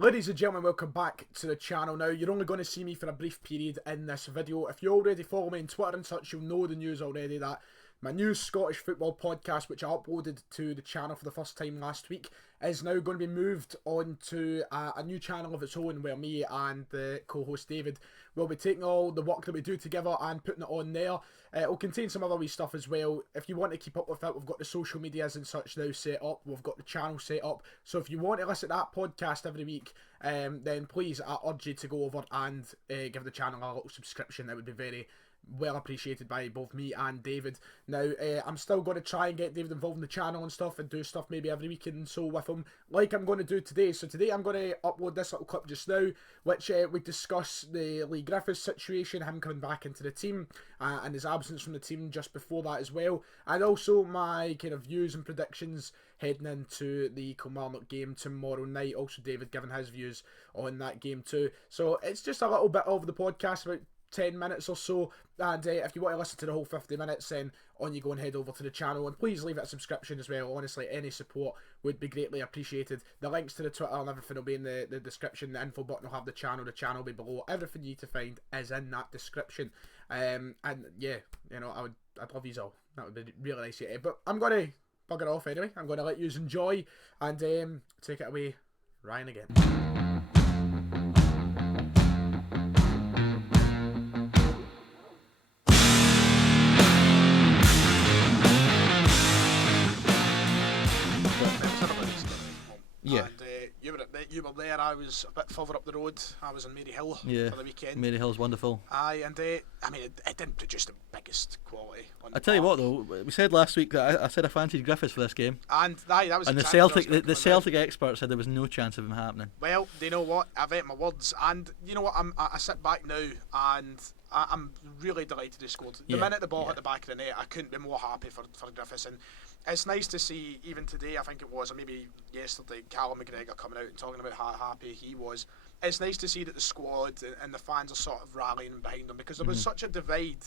Ladies and gentlemen, welcome back to the channel. Now, you're only going to see me for a brief period in this video. If you already follow me on Twitter and such, you'll know the news already that my new Scottish football podcast, which I uploaded to the channel for the first time last week, is now going to be moved on to a new channel of its own, where me and the co-host David will be taking all the work that we do together and putting it on there. It'll contain some other wee stuff as well. If you want to keep up with it, we've got the social medias and such now set up. We've got the channel set up. So if you want to listen to that podcast every week, then please, I urge you to go over and give the channel a little subscription. It would be very well appreciated by both me and David. Now, I'm still going to try and get David involved in the channel and stuff, and do stuff maybe every week and so with him, like I'm going to do today. So today I'm going to upload this little clip just now, which we discuss the Leigh Griffiths situation, him coming back into the team, and his absence from the team just before that as well, and also my kind of views and predictions heading into the Kilmarnock game tomorrow night. Also David giving his views on that game too. So it's just a little bit of the podcast, about 10 minutes or so, and if you want to listen to the whole 50 minutes, then on you go and head over to the channel, and please leave it a subscription as well. Honestly, any support would be greatly appreciated. The links to the Twitter and everything will be in the description. The info button will have the channel will be below. Everything you need to find is in that description. And yeah, you know, I'd love you all. That would be really nice. But I'm going to bugger off anyway. I'm going to let you enjoy, and take it away, Ryan again. Yeah. And you were there. I was a bit further up the road. I was in Maryhill for the weekend. Maryhill's wonderful. Aye, and I mean, it didn't produce the biggest quality. I tell you what, though, we said last week that I said I fancied Griffiths for this game, and aye, that was. And the Celtic experts said there was no chance of him happening. Well, do you know what? I've ate my words, and you know what? I sit back now, and I'm really delighted he scored. The minute the ball hit the back of the net, I couldn't be more happy for Griffiths. And it's nice to see, even today, I think it was, or maybe yesterday, Callum McGregor coming out and talking about how happy he was. It's nice to see that the squad and the fans are sort of rallying behind him, because there was such a divide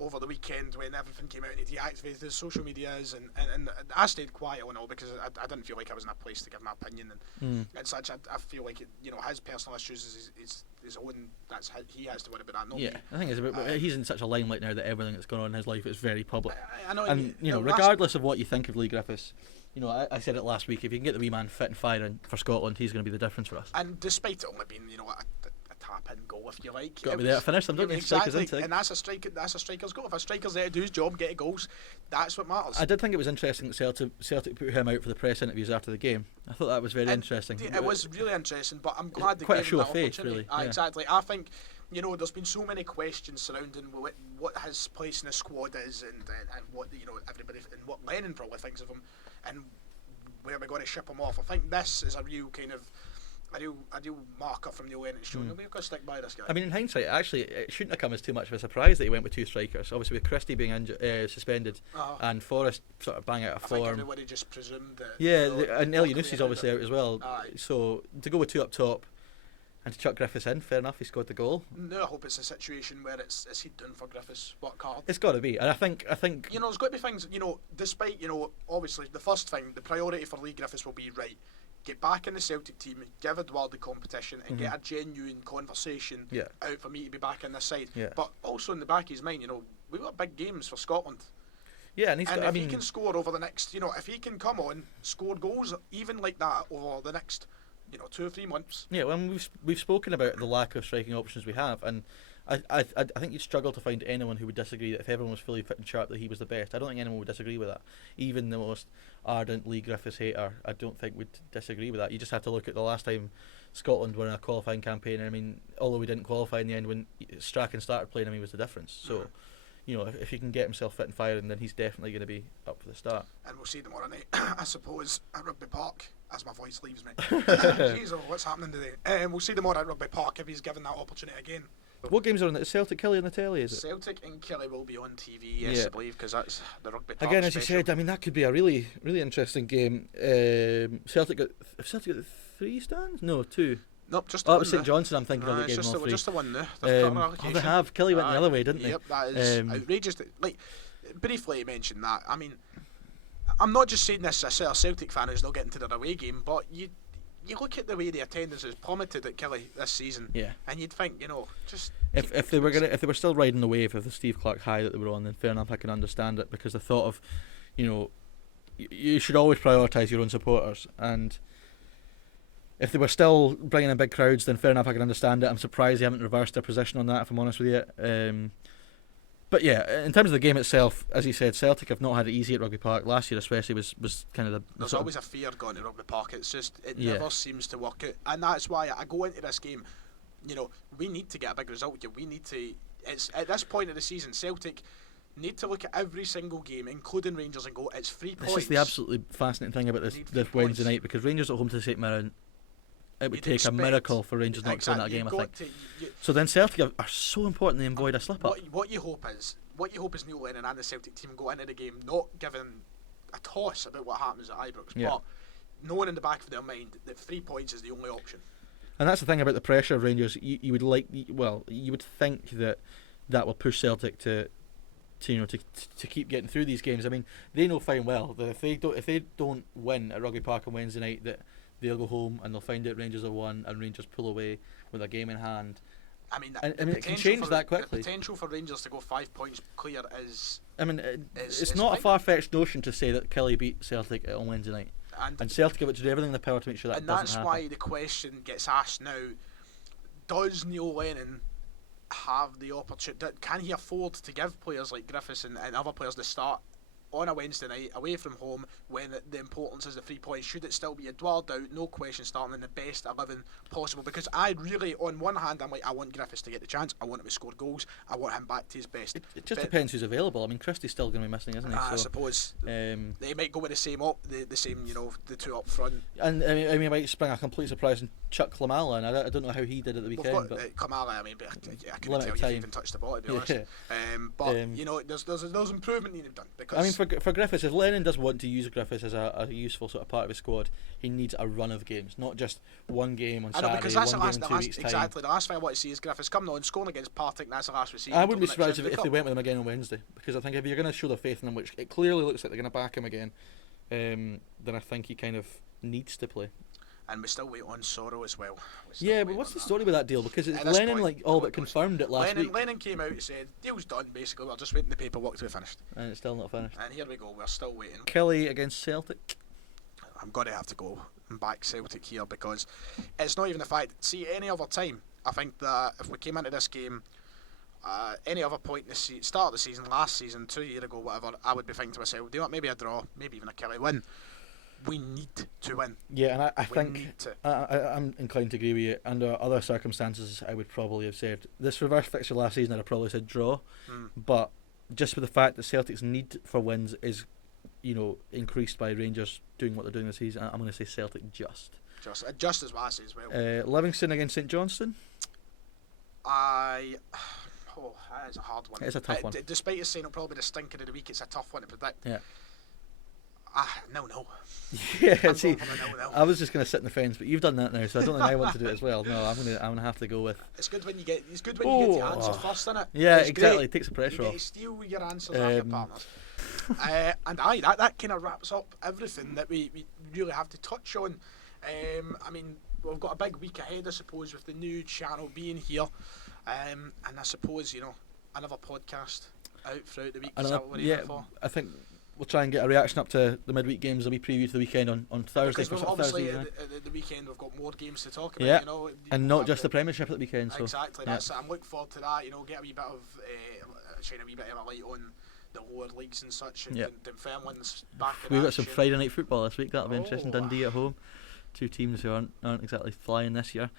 over the weekend when everything came out and he deactivated his social medias, and I stayed quiet on all because I didn't feel like I was in a place to give my opinion and such. I feel like his personal issues is his own. He has to worry about that, not me. I think it's about, he's in such a limelight now that everything that's going on in his life is very public. I know, and regardless of what you think of Leigh Griffiths, I said it last week, if you can get the wee man fit and firing for Scotland, he's going to be the difference for us. And despite it only being a tap-in goal, if you like, got to be there to finish them, don't you? Exactly, and that's a striker's goal. If a striker's there to do his job, get goals, that's what matters. I did think it was interesting that Celtic put him out for the press interviews after the game. I thought that was very interesting. It was really interesting, but I'm glad they quite gave a show him that of faith, opportunity. really. Exactly. I think there's been so many questions surrounding what his place in the squad is, and what everybody and what Lennon probably thinks of him, and where we're going to ship him off. I think this is a real kind of a real marker from Neil Lennon showing we're going to stick by this guy. I mean, in hindsight, actually, it shouldn't have come as too much of a surprise that he went with two strikers. Obviously, with Christie being suspended and Forrest sort of bang out of form. I think everybody just presumed that. Yeah, and El Yunusi's obviously out as well. So to go with two up top and to chuck Griffiths in, fair enough, he scored the goal. No, I hope it's a situation where it's heat done for Griffiths. Work hard. It's got to be, and I think there's got to be things. Despite obviously the first thing, the priority for Leigh Griffiths will be right. Get back in the Celtic team, give Edward the competition, and get a genuine conversation out for me to be back in this side. But also in the back of his mind, we've got big games for Scotland. Yeah, and if he can score over the next, if he can come on, score goals even like that over the next, 2 or 3 months. Yeah, well, we've spoken about the lack of striking options we have, and I think you'd struggle to find anyone who would disagree that if everyone was fully fit and sharp that he was the best. I don't think anyone would disagree with that. Even the most ardent Leigh Griffiths hater, I don't think would disagree with that. You just have to look at the last time Scotland were in a qualifying campaign. I mean, although we didn't qualify in the end, when Strachan started playing him, he was the difference. So, if he can get himself fit and firing, then he's definitely going to be up for the start. And we'll see tomorrow night, I suppose, at Rugby Park, as my voice leaves me. Jeez, what's happening today? We'll see tomorrow at Rugby Park if he's given that opportunity again. What games are on? It's Celtic, Killie on the telly, is it? Celtic and Killie will be on TV, yes, I believe, because that's the Rugby Park again, as special. you said, I mean, that could be a really, really interesting game. Celtic got 3 stands? No, 2. Nope, just the one. St Johnson, I'm thinking of the game. Just the one now. They have. Killie went the other way, didn't they? Yep, that is outrageous. Like, briefly mention that. I mean, I'm not just saying this as a Celtic fan who's not getting to their away game, but you look at the way the attendance has plummeted at Killie this season, and you'd think, just if they were still riding the wave of the Steve Clark high that they were on, then fair enough, I can understand it, because the thought of, you should always prioritise your own supporters, and if they were still bringing in big crowds, then fair enough, I can understand it. I'm surprised they haven't reversed their position on that, if I'm honest with you. But yeah, in terms of the game itself, as you said, Celtic have not had it easy at Rugby Park. Last year especially was kind of the... There's always a fear going to Rugby Park. It's just, it never seems to work out. And that's why I go into this game, we need to get a big result here. We need to... It's at this point of the season, Celtic need to look at every single game, including Rangers, and go, it's 3 points. This is the absolutely fascinating thing about this Wednesday night, because Rangers at home to St Mirren, it would take a miracle for Rangers not to win that game, I think. So then Celtic are so important they avoid a slip-up. What you hope is Neil Lennon and the Celtic team go into the game not giving a toss about what happens at Ibrox, but knowing in the back of their mind that 3 points is the only option. And that's the thing about the pressure of Rangers. You would think that will push Celtic to keep getting through these games. I mean, they know fine well that if they don't win at Rugby Park on Wednesday night, that they'll go home and they'll find out Rangers have won and Rangers pull away with a game in hand. I mean, it can change that quickly. The potential for Rangers to go 5 points clear is... I mean, it's not a far-fetched notion to say that Killie beat Celtic on Wednesday night. And Celtic have to do everything in their power to make sure that doesn't happen. And that's why the question gets asked now, does Neil Lennon have the opportunity... Can he afford to give players like Griffiths and other players the start on a Wednesday night, away from home, when the importance is the 3 points? Should it still be Edouard out, no question, starting in the best 11 possible? Because I really, on one hand, I'm like, I want Griffiths to get the chance, I want him to score goals, I want him back to his best. It just depends who's available. I mean, Christie's still going to be missing, isn't he? I suppose they might go with the same, the two up front. And I mean, might spring a complete surprise and chuck Klamala, and I don't know how he did at the weekend. Klamala, I mean, I couldn't tell you if he even touched the ball, to be honest. There's improvement needed done. Because I mean, for Griffiths, if Lennon does want to use Griffiths as a useful sort of part of his squad, he needs a run of games, not just one game on Saturday, because that's one game in 2 weeks' time. Exactly, the last thing I want to see is Griffiths coming on, scoring against Partick, that's the last we see. I wouldn't be surprised if they went with him again on Wednesday, because I think if you're going to show their faith in him, which it clearly looks like they're going to back him again, then I think he kind of needs to play. And we still wait on Sorrow as well. Yeah, but what's the story with that deal? Because it's Lennon all but confirmed it last week. Lennon came out and said, deal's done, basically, we're just waiting the paperwork to be finished. And it's still not finished. And here we go, we're still waiting. Killie against Celtic. I'm going to have to go and back Celtic here, because it's not even the fact, see, any other time, I think that if we came into this game, any other point in the start of the season, last season, 2 years ago, whatever, I would be thinking to myself, do you know what, maybe a draw, maybe even a Killie win. We need to win. Yeah, and I think I'm inclined to agree with you. Under other circumstances, I would probably have said this reverse fixture last season, I'd have probably said draw. But just with the fact that Celtic's need for wins is, increased by Rangers doing what they're doing this season, I'm going to say Celtic just as what I say as well. Livingston against St Johnstone. That is a hard one. It's a tough one. Despite us saying it'll probably be the stinker of the week, it's a tough one to predict. Yeah. No. Yeah, see, I was just going to sit in the fence, but you've done that now, so I don't think I want to do it as well. No, I'm gonna have to go with. It's good when you get the answers first, isn't it? Yeah, it's exactly. Great. It takes the pressure off. You steal your answers off your partners. And that kind of wraps up everything that we really have to touch on. I mean, we've got a big week ahead, I suppose, with the new channel being here, and I suppose another podcast out throughout the week. Is that what we're aiming for? I think we'll try and get a reaction up to the midweek games. There'll be preview to the weekend on Thursday. Because obviously at the weekend we've got more games to talk about. Yeah, and not just the Premiership at the weekend. So exactly, I'm looking forward to that. Get a wee bit of shine a wee bit of a light on the lower leagues and such, and Dunfermline's back. We've got some Friday night football this week. That'll be interesting. Dundee at home, two teams who aren't exactly flying this year.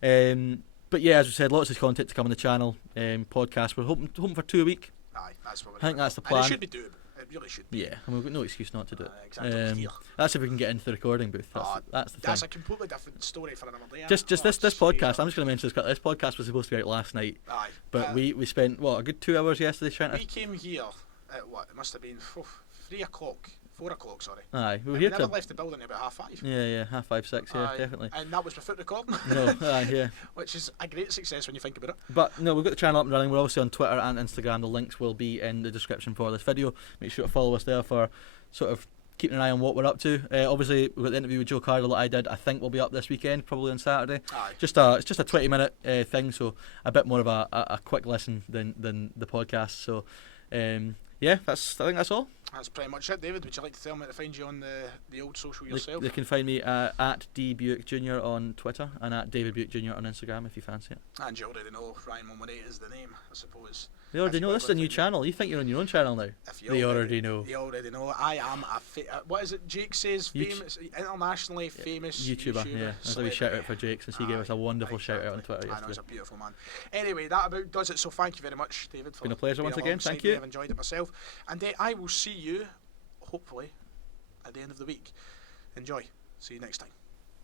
But yeah, as we said, lots of content to come on the channel. Podcast. We're hoping for 2 a week. Aye, that's what I think that's the plan. And it should be doable. It really should be. Yeah, and we've got no excuse not to do it. Exactly. That's if we can get into the recording booth. That's the thing. That's a completely different story for another day. Just this podcast. I'm just going to mention this podcast was supposed to be out last night. Aye. But we spent a good 2 hours yesterday trying to. We came here at what? It must have been 3 o'clock. 4 o'clock, sorry. Aye, we never left the building about 5:30. Yeah, 5:30, 6. Yeah, definitely. And that was without recording. No, yeah. Which is a great success when you think about it. But no, we've got the channel up and running. We're also on Twitter and Instagram. The links will be in the description for this video. Make sure to follow us there for sort of keeping an eye on what we're up to. Obviously, we've got the interview with Joe Cardle that I did. I think will be up this weekend, probably on Saturday. Aye. It's just a 20-minute thing, so a bit more of a quick listen than the podcast. So, yeah, I think that's all. That's pretty much it. David, would you like to tell me to find you on the old social yourself? They can find me at D Buick Jr. on Twitter and at David Buick Jr. on Instagram if you fancy it. And you already know Ryan 118 is the name, I suppose. They already know. This is a new channel. You think you're on your own channel now? They already know. They already know. I am what is it Jake says? Famous, internationally famous YouTuber. Yeah, that's a wee shout out for Jake, since he gave us a wonderful shout out on Twitter yesterday. I know, he's a beautiful man. Anyway, that about does it. So thank you very much, David. It's been a pleasure once again. Thank you. I've enjoyed it myself, and I will see you hopefully at the end of the week. Enjoy. See you next time.